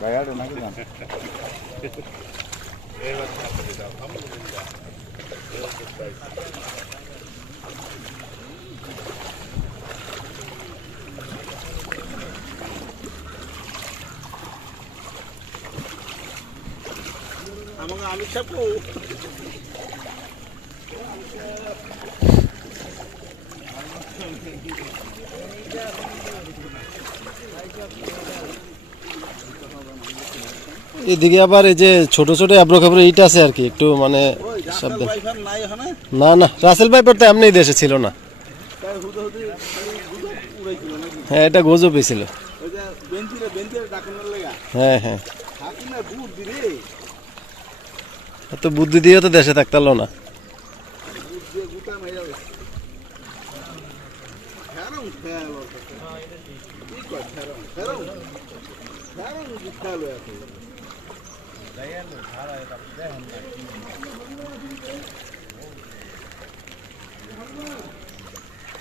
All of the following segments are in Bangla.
গায়াটা নাকি জান আমাকে আমি ছাপো এদিকে আবার এই যে ছোট ছোট আব্রো খাবরে ইট আছে আর কি একটু মানে শব্দ না না রাসেল ভাইপার তো এমনি দেশে ছিল না হ্যাঁ এটা গজবই ছিল হ্যাঁ হ্যাঁ তো বুদ্ধি দিয়ে তো দেশে থাকতালো না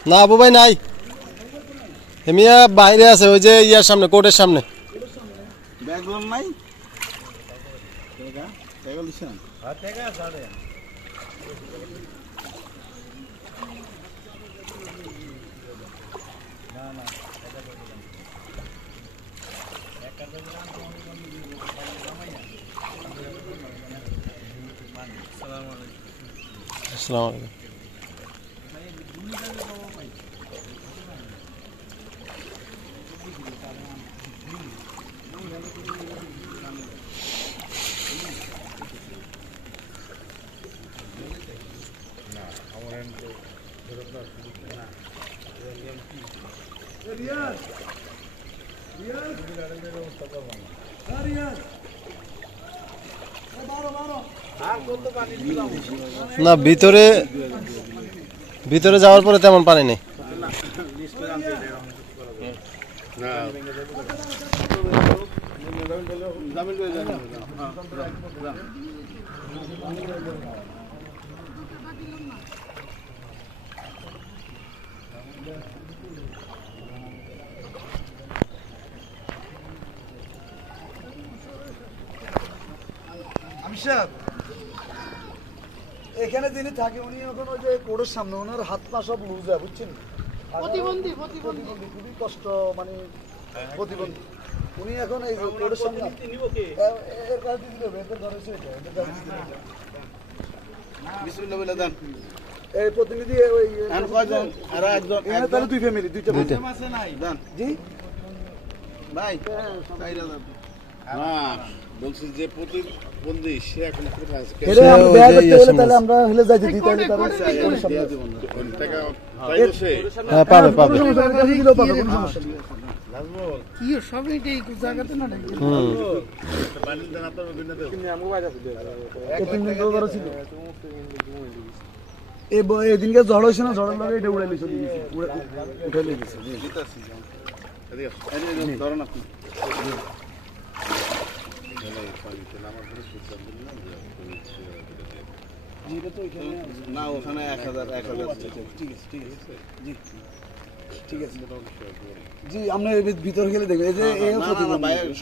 না আবু ভাই নাই হেমিয়া বাইরে আছে ওই যে ইয়ার সামনে কোর্টের সামনে ব্যাকগ্রাউন্ড নাই টাকা লিছেন টাকা সাড়ে না না আসসালামু আলাইকুম না ভিতরে ভিতরে যাওয়ার পরে তেমন পানি নেই এখানে যিনি থাকে উনি এখন ওই যে কোর্টের সামনে ওনার হাত পা সব লুজ হয় বুঝছেন প্রতিবন্ধী খুবই কষ্ট মানে প্রতিবন্ধী উনি এখন এই কোর্টের সামনে এই প্রতিনিধি ওই তাহলে দুই ফ্যামিলি দুইটা জি ভাই বলছি যে প্রতিবন্ধী সে এখন কোথায় আছে তাহলে আমরা হেলে যাইতে দিই তাহলে হ্যাঁ পাবে পাবে কি সব এইটাই জায়গাতে না এদিনকে ঝড় হয়েছে না ঝড়ের লগে এটা উড়ে নিয়ে চলে গেছে উঠে নিয়ে গেছে না ওখানে 1000 ঠিক আছে জি ঠিক আছে জি আমরা ভিতরে গেলে দেখবো এই যে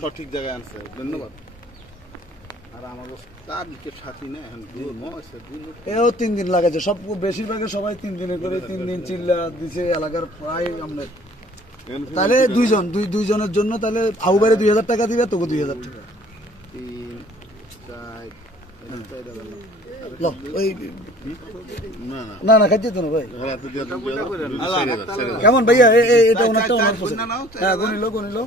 সঠিক জায়গায় আনছে ধন্যবাদ আর আমার কাজকে সাথী না এখন এও 3 দিন লাগাছে সব বেশিরভাগে সবাই 3 দিনের করে 3 দিন চিল্লা দিছে এলাকার প্রায় আমরা তাহলে দুইজনের জন্য তাহলে আউবারে 2000 টাকা দিবে, তোকে 2000 টাকা। 3 4 লো, ওই না না না খাইতে তো না ভাই। রাতে দিয়া কেমন ভাইয়া? এটা ওনারটা ওনার পছন্দ। হ্যাঁ, গনিলো।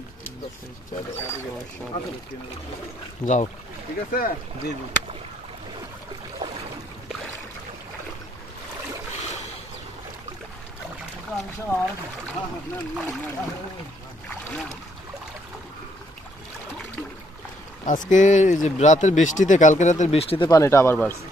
যাও। ঠিক আছে। জি জি। আজকে এই যে রাতের বৃষ্টিতে, কালকে রাতের বৃষ্টিতে পানিটা আবার বাড়ছে।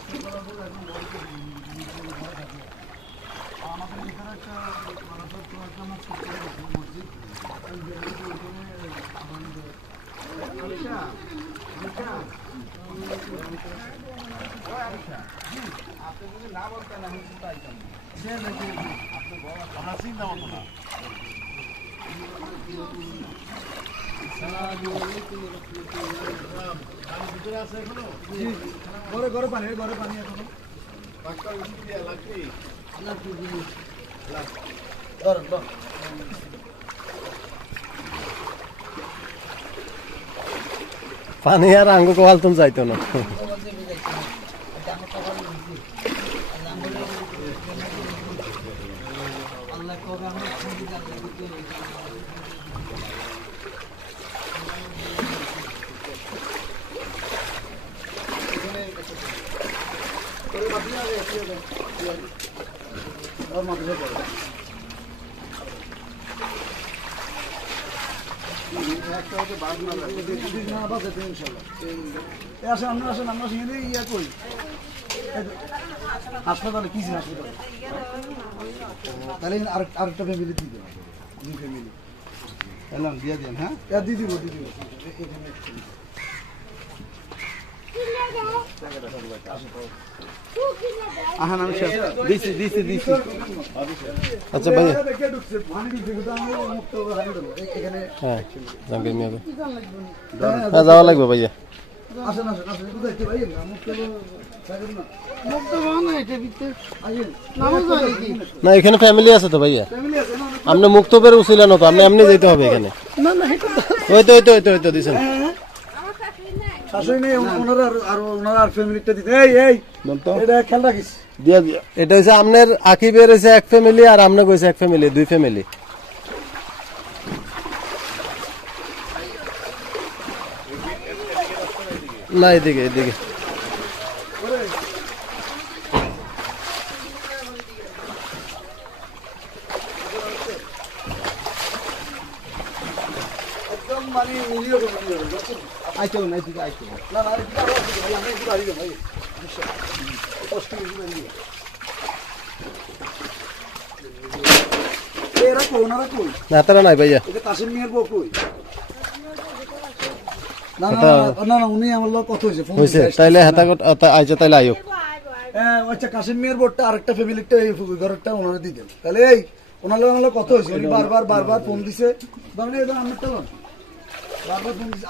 ঘরে পানি এখনো। ধরেন। পানি আর আঙ্গু কোয়ালতন যাইতো না। হাসপাতালে কি হাসপাতালে তাহলে আরেকটা ফ্যামিলি দিবে, 2 ফ্যামিলি এলাম দিয়ে দেন। হ্যাঁ দিয়ে দিব। আহান আমি দিছি। আচ্ছা ভাই, এখানে হ্যাঁ জাঙ্গির মিয়া ভাই। হ্যাঁ যাওয়া লাগবে ভাইয়া। আসেন কোথায় ভাই? না এখানে ফ্যামিলি আছে তো ভাইয়া। আপনি মুক্তবের উছিলেন তো, আপনি এমনি যেতে হবে এখানে। ওই তো দিছেন। শাশুড়ি নেই, ওনারা আর ফ্যামিলিটা দিতে। এই এটা খেয়াল রাখিস। দিয়া এটা হচ্ছে আপনার আকিবের হচ্ছে এক ফ্যামিলি, আর আপনার কইছে এক ফ্যামিলি, 2 ফ্যামিলি। না এদিকে একদম মানে মিলিয়ে আইতো না এদিকে আইতো। না ভাই কষ্ট এরা ওনারা কই? না তারা নাই ভাইয়া। এটা কাশিম মিয়ার বউ কই? না উনি আমার লোক কত হয়েছে হয়েছে তাইলে হেতাগট আইছে, তাইলে আইক। হ্যাঁ আচ্ছা, কাশিম মিয়ার বোর্ডটা আরেকটা ফ্যামিলিটা এই ঘরটা ওনারা দিতেন। তাহলে এই ওনার লোক কত হয়েছে? উনি বারবার ফোন দিছে। বারবার ফোন দিছে।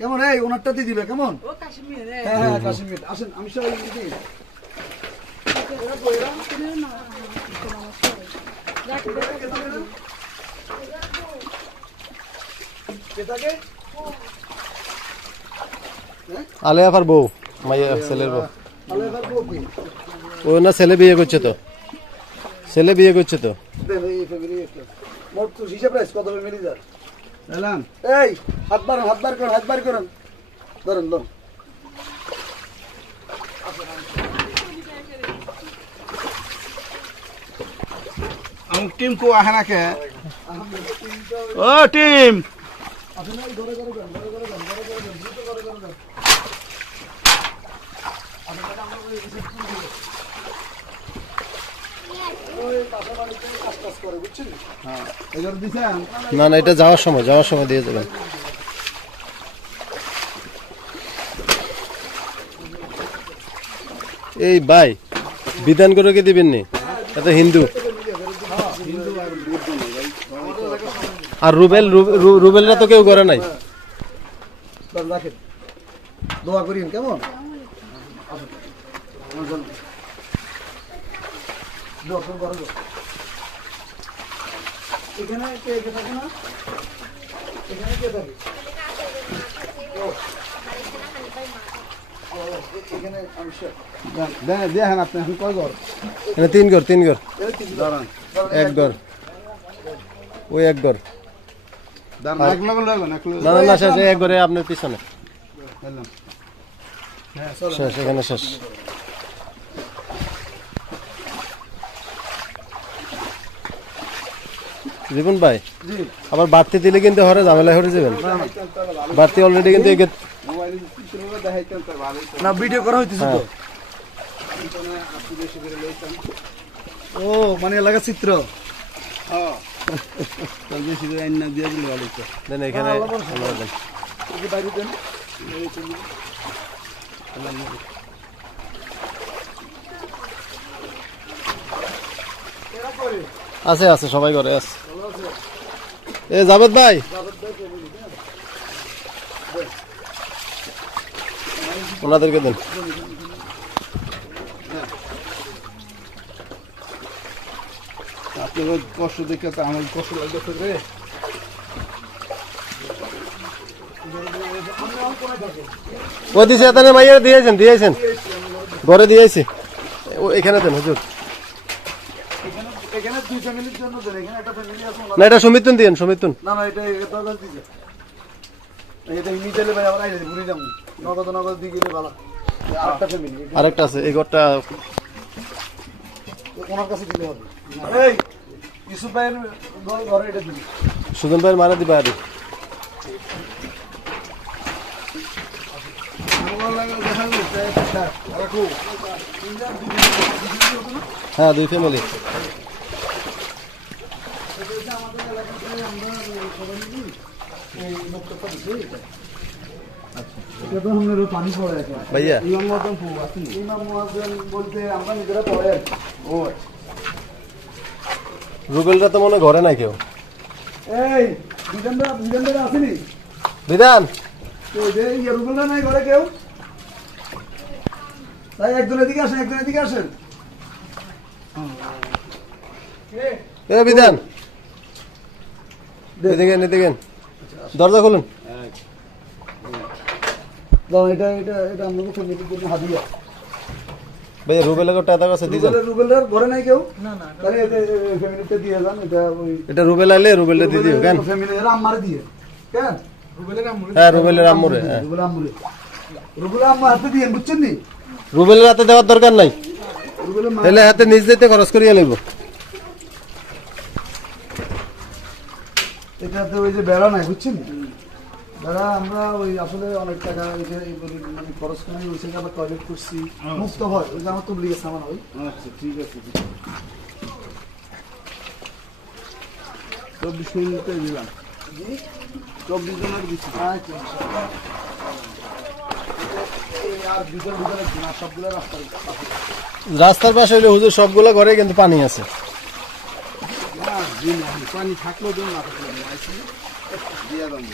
কেমন এই ওনারটা দিয়ে দিবে কেমন? হ্যাঁ কাশিম মিয়ার। আসেন আমি সবাই আলেয়াফার বউ, মাইয়া ছেলের বউ। ও না ছেলে বিয়ে করছে তো। মোট হিসাব রাইস কত ফ্যামিলি যার? এলাম। এই হাত বার করেন। ধরেন আমুক টিম কো আহে না কে? ও টিম না এটা যাওয়ার সময় দিয়ে যাবেন। এই ভাই বিধান করে কি দিবেন নি? এটা হিন্দু। আর রুবেলরা তো কেউ করে নাই। দোয়া করিন কেমন? এখানে কে কে থাকে না? এখানে কে থাকে? এখানে দেখেন আপনি এখন কয় ঘর এখানে তিন ঘর দাঁড়ান এক ঘর ওই এক ঘর দাঁড়ান এক লগল লাগবেন এক লগল না না না শেষ এক ঘরে আপনার পিছনে এলাম। শেষ এখানে শেষ রিপন ভাই জি আবার বাড়তি দিলে কিন্তু হরে ঝামেলা হয়ে যাবেন বাড়তি অলরেডি কিন্তু মোবাইলে পিছনে দেখাইতেন তো ভালোই তো। না ভিডিও করা হইতেছে তো পিছনে আপনি বেশি করে লইতেন ও মানে এলাকা চিত্র হ্যাঁ তো বেশি করে আইন না দিয়ে দিলে ভালোই তো। দেন এখানে দেন। এই যে বাইরে দেন আছে আছে সবাই করে আছে এ জাবেদ ভাই ওনাদেরকে দেন আপনার কষ্ট দেখে তো আমার কষ্ট লাগতেছে রে ও দিছে এখানে মাইয়া দিয়েছেন ঘরে দিয়েছি এখানে দেন হুজুর এখানে দুই ফ্যামিলির জন্য দেন এখানে একটা ফ্যামিলি আছে না এটা সুমিতুন দিয়েন সুমিতুন না না এটা এটা দাদা দিছে এটা ইমিডিয়েটলি ভাই আবার আইলে ঘুরে যাবো নগদ দিয়ে গেলে ভালো আরেকটা ফ্যামিলি আরেকটা আছে এই ঘরটা ওনার কাছে দিলে হবে এই ইউসুফ ভাইয়ের ঘরে এটা দিবি সুজন ভাইয়ের মারা দিবা আর আমার লাগে দেখা যাচ্ছে রাখো হ্যাঁ দুই ফ্যামিলি এটা তো আমাদের পানি পড়ে আছে ভাইয়া ইমাম মতন ফুল আছে নি? ইমাম মুয়াজ্জিন বলতে আমরা নিজেরা পড়ে আর কি। ও রুবেলরা তো মনে হয় ঘরে নাই কেউ এই বিধানটা আসেনি বিধান তো যে রুবেলটা নাই ঘরে কেউ তাই একজন এদিকে আসেন এ বিধান এদিকে দরজা খুলুন দাও এটা আমাদের ফ্যামিলির জন্য হাদিয়া ভাইয়া রুবেলের টাকা আছে দিবেন রুবেলের ঘরে নাই কেউ না তাহলে এটা ফ্যামিলিতে দিয়ে যান এটা ওই এটা রুবেল আইলে রুবেলটা দিয়ে দিও কেন ফ্যামিলির আম্মারে দিয়ে কেন হ্যাঁ রুবেলের আম্মুরে হ্যাঁ রুবেলের আম্মা হাতে দিয়ে বুঝছেন নি রুবেলের হাতে দেওয়ার দরকার নাই রুবেলের মা তাহলে হাতে নিজ দিতে খরচ করিয়া লইব এটাতে ওই যে বেড়া নাই বুঝছেন বেড়া আমরা ওই আসলে অনেক টাকা ওই যে মানে খরচ করে ওই থেকে আবার টয়লেট করছি মুক্ত হয় ওই যে আমার তো লিগে সামান ওই আচ্ছা ঠিক আছে 24 মিনিটে দিলাম 24 জনের দিচ্ছি আচ্ছা আর ভিতরে না সবগুলো রাস্তার পাশে। রাস্তার পাশে হইলে হুজুর সবগুলো ঘরে কিন্তু পানি আছে না দিন পানি থাকলেও দিন না থাকলেও দিন আইছি দিয়া দাম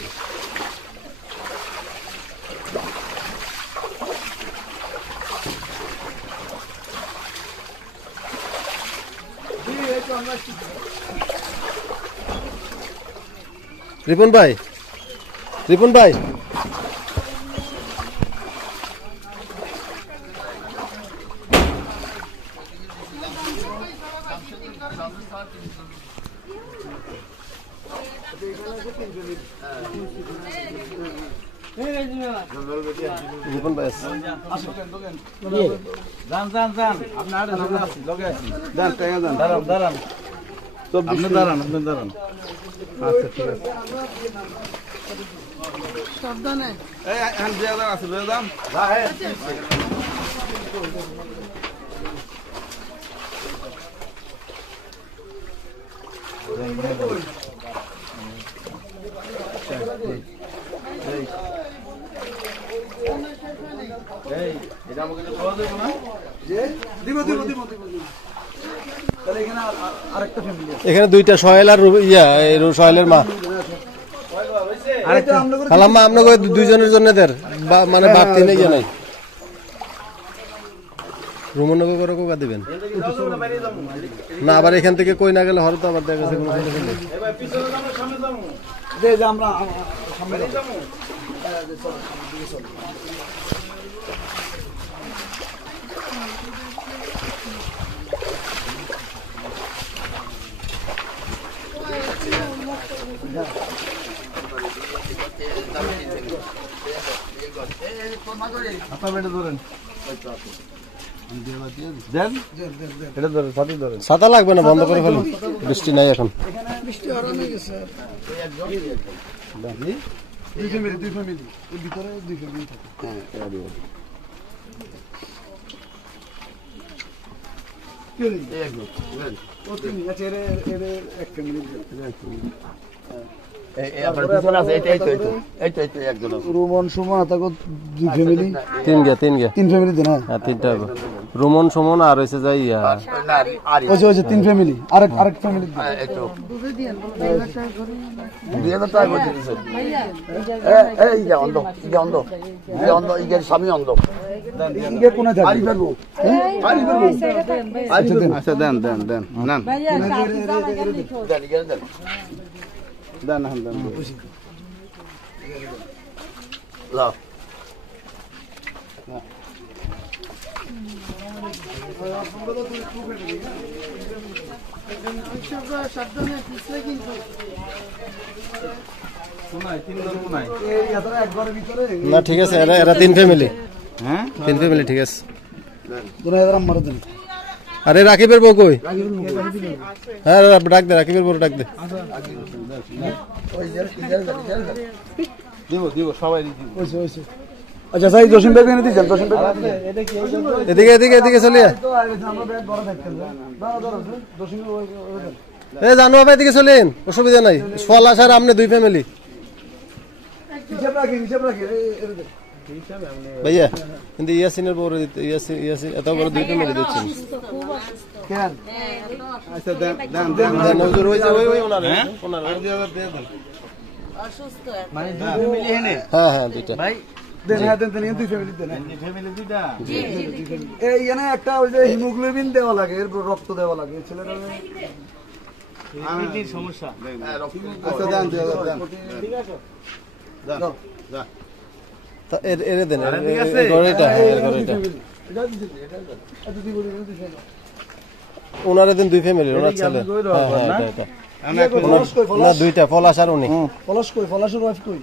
রিপন ভাই রিপন ভাই আছে। যান আপনার লগে আছি যান টাকা যান দাঁড়ান আপনি দাঁড়ান আচ্ছা ঠিক আছে সাবধানে এই হ্যাঁ দিয়া দাম আছে দিয়া দাম এটা আমাকে পাওয়া যাবে না যে দিব তাহলে এখানে আরেকটা ফ্যামিলি আছে এখানে দুইটা সোহেল আর এই সোহেলের মা আরেকটা আমরা করে খালাম্মা আপনাকে দুইজনের জন্য দের মানে বাড়তি নেই নাই রুমনগর করে কোকা দিবেন না, আবার এখান থেকে কই না গেলে হয়তো আবার দেখা গেছে কোনো ছেলে ফেলে। যে যে আমরা সামনে যাবো। আপনার বেটে ধরেন দেন, এটা ধরেন, সাথে ধরেন। ছাতা লাগবে না, বন্ধ করে ফেলুন, বৃষ্টি নাই এখন। বৃষ্টি হারানো গেছে। দুই ফ্যামিলি এর ভিতরে দুই ফ্যামিলি থাকে। রোমন সুমন থাকো দুই ফ্যামিলি, তিন গে তিন ফ্যামিলি দেন। হ্যাঁ, তিনটা হবে। রুমন সুমন আর হয়েছে যাই ওই যে তিন ফ্যামিলি, আরেক ফ্যামিলি স্বামী অন্ধ কোনায় থাকে। আচ্ছা দেন দেন দেন নেন দেন দেন না, ঠিক আছে, এরা তিন ফ্যামিলি। হ্যাঁ, তিন ফ্যামিলি ঠিক আছে। আমার দেন। আরে রাকিবের বউ কই? হ্যাঁ, ডাক দে, রাকিবের বউ ডাক দে। দিব দিব সবাই দিব। আচ্ছা সাই জসিম ভাই এনে দিছেন, জসিম ভাই এদিকে এদিকে এদিকে চলিয়া এ জানো ভাই, এদিকে চলেন, অসুবিধা নাই। ফল আসার আপনি দুই ফ্যামিলি ভাইয়া, কিন্তু ইয়াসিনের বউরে দিতে, ইয়াসিন এত বড় দুই ফ্যামিলি দিচ্ছেন। আচ্ছা দেন দেন দেন, হুজুর, ওই যে ওই ওনার হ্যাঁ ওনার মানে দুই ফ্যামিলি এনে হ্যাঁ হ্যাঁ, দুইটা দেন। হ্যাঁ দেন, দুই ফ্যামিলি দেন। ফ্যামিলি দুইটা এই এখানে একটা ওই যে হিমোগ্লোবিন দেওয়া লাগে, এর রক্ত দেওয়া লাগে ছেলেরা। সমস্যা। আচ্ছা দেন দেন দেন ঠিক আছে দেন যা এরে দেন, ঘরেটা ঘরেটা ওনারে দেন, দুই ফ্যামিলি, ওনার ছেলে। হ্যাঁ হ্যাঁ, এটা না, দুইটা পলাশ আর উনি। পলাশ কই? পলাশের ওয়াইফ কই?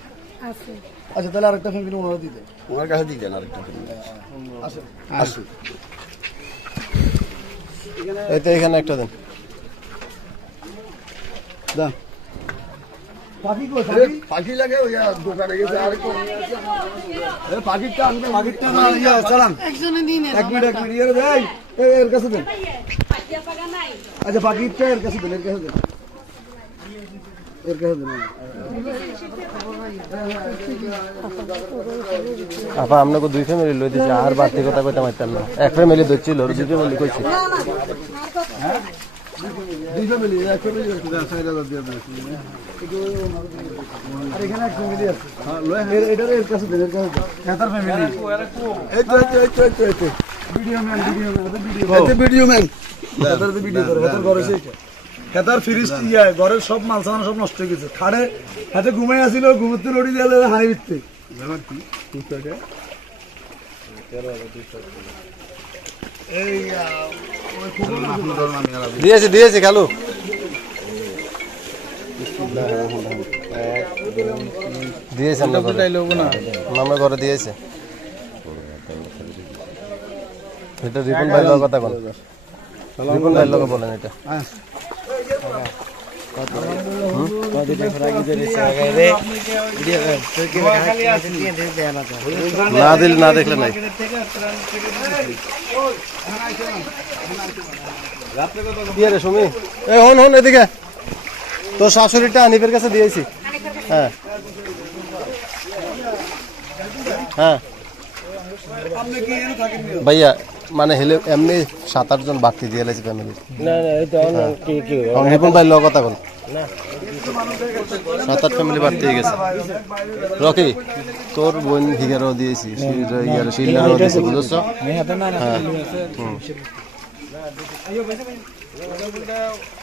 আচ্ছা তাহলে আরেকটা ফ্যামিলি ওনারা দিতে, ওনার কাছে দিয়ে দেন আরেকটা ফ্যামিলি। আসেন আসুন এই তো এখানে একটা দেন। দেন পাখি কই? পাখি লাগে ওই দোকানে গেছে আরেকটা পাখিটা আনবে, পাখিটা না ইয়া চালান এক মিনিট ইয়ে দেয় এর কাছে দেন। আচ্ছা পাখিটা এর কাছে দেন, এর কাছে দেন, এর কাছে দেন। আপা আপনাকে দুই ফ্যামিলি লই দিছে, আর বাড়তি কথা কইতে পারতাম না। এক ফ্যামিলি ধরছিল, দুই ফ্যামিলি কইছি। দুই ফ্যামিলি, এক ফ্যামিলি আর এখানে এক ফ্যামিলি আছে। এটার এর কাছে দেন, এর কাছে দেন। হেতার ফ্যামিলি, এই তো ভিডিও ম্যান, ভিডিও ম্যান হেতার ভিডিও করে, হেতার ঘর হইছে এটা। হেতার ফ্রিজ ইয়া ঘরের সব মাল সামান সব নষ্ট হয়ে গেছে। খাড়ে হাতে ঘুমাই আসিল, ঘুমোতে লড়ি দিয়ে হানি বিত্তে এই দিয়েছে দিয়েছে খালু, দিয়েছে আমরা ঘরে দিয়েছে। এটা রিপন ভাই লোক কথা বলেন, রিপন ভাই লোক বলেন এটা। না দেখলে নাই। কি রে সুমি, এই হন হন এদিকে, তোর শাশুড়িটা আনিফের কাছে দিয়েছি। হ্যাঁ হ্যাঁ ভাইয়া, মানে হেলে এমনি 7-8 জন বাড়তি দিয়ে ফ্যামিলি। রিপন ভাই লোক কথা বল। 7-8 ফ্যামিলি বাড়তে গেছে। রকি তোর বোন ভিগারও দিয়েছি, শিল্লারও দিয়েছি, বুঝছো?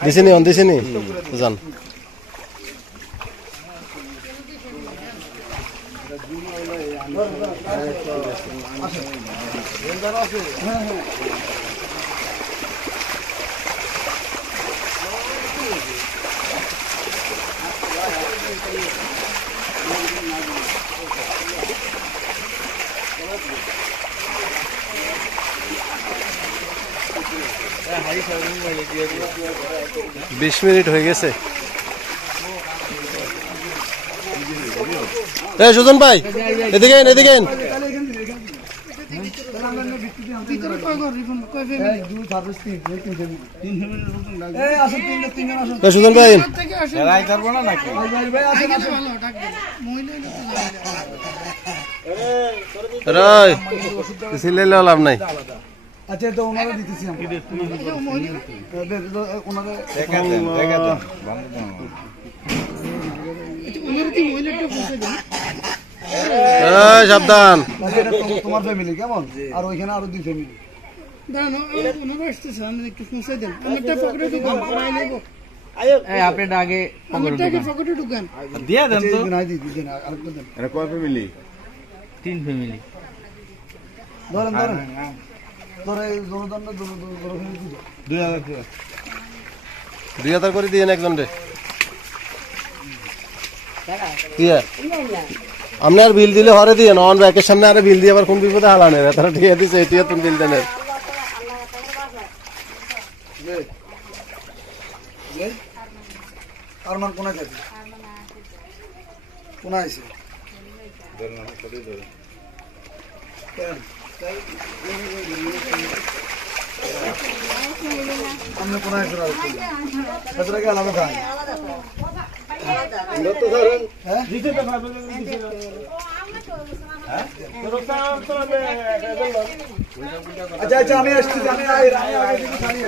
দিছিনি অন দিছিনি জান। বিশ মিনিট হয়ে গেছে। সুজন ভাই এদিকে এদিকে সুজন ভাই লাভ নাই। আচ্ছা তো ওনারা দিতেছি সাবধান। তোমার ফ্যামিলি কেমন? আর ওইখানে আরো 2 ফ্যামিলি তিন ফ্যামিলি ধরেন ধরেন তোর এই 2000 করে দিয়ে একজন রে আপনি আর বিল দিলে হরে দিয়ে নন ব্যাকের সামনে আরে বিল দিয়ে আবার কোন বিপদে হালানে তারা ঠিক দিচ্ছে এটিয়া তুমি বিল দেন আর মান কোনা যাবে কোনা আইছে আমরা কোনা আইছে কতটা কি আলাদা খাই তো ধরেন হ্যাঁ দিতে তো ভাবে দিতে হ্যাঁ আচ্ছা আচ্ছা আমি আসছি আমি আগে দিকে খালি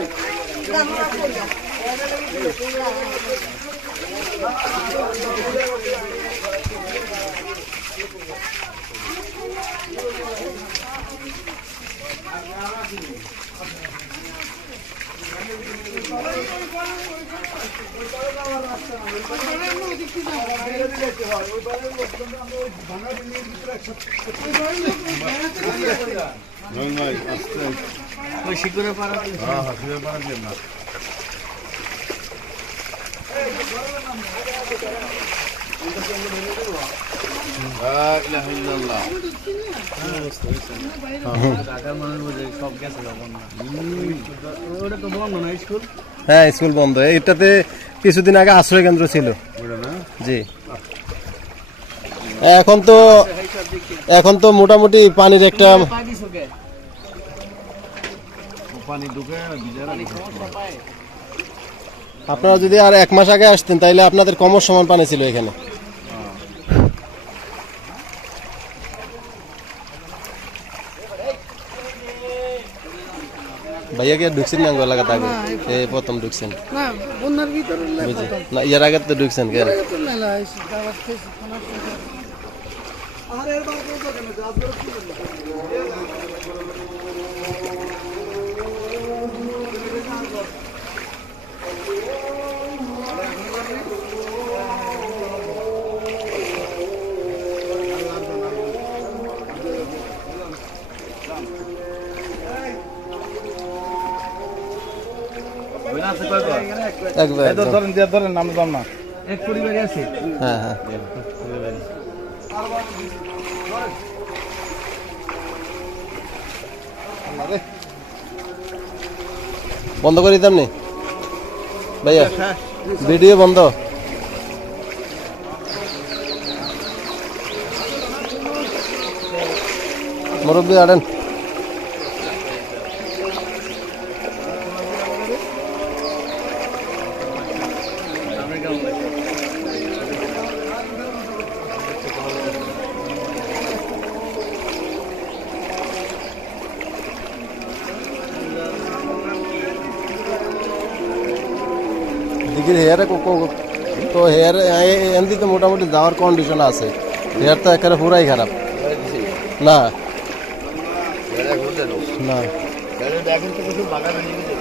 শিকুরে পারা না হ্যাঁ স্কুল বন্ধ। এটাতে কিছুদিন আগে আশ্রয় কেন্দ্র ছিল জি। এখন তো মোটামুটি পানির একটা আপনারা যদি আর 1 মাস আগে আসতেন তাইলে আপনাদের কমর সমান পানি ছিল এখানে। ভাইয়া কি ঢুকছেন না এলাকাতে আগে? এই প্রথম ঢুকছেন না বন্যার ভিতরে না এর আগে তো ঢুকছেন কেন? ধরেন নাম দাম না এক পরিবারে আছে। হ্যাঁ হ্যাঁ বন্ধ করে দিতাম নি ভাইয়া ভিডিও বন্ধ। মুরব্বী আড়েন হেয়ারে তো হেয়ার এমনি তো মোটামুটি যাওয়ার কন্ডিশন আছে, হেয়ার তো একেবারে পুরাই খারাপ। না না দেখেন তো কিছু বাগানে নিয়ে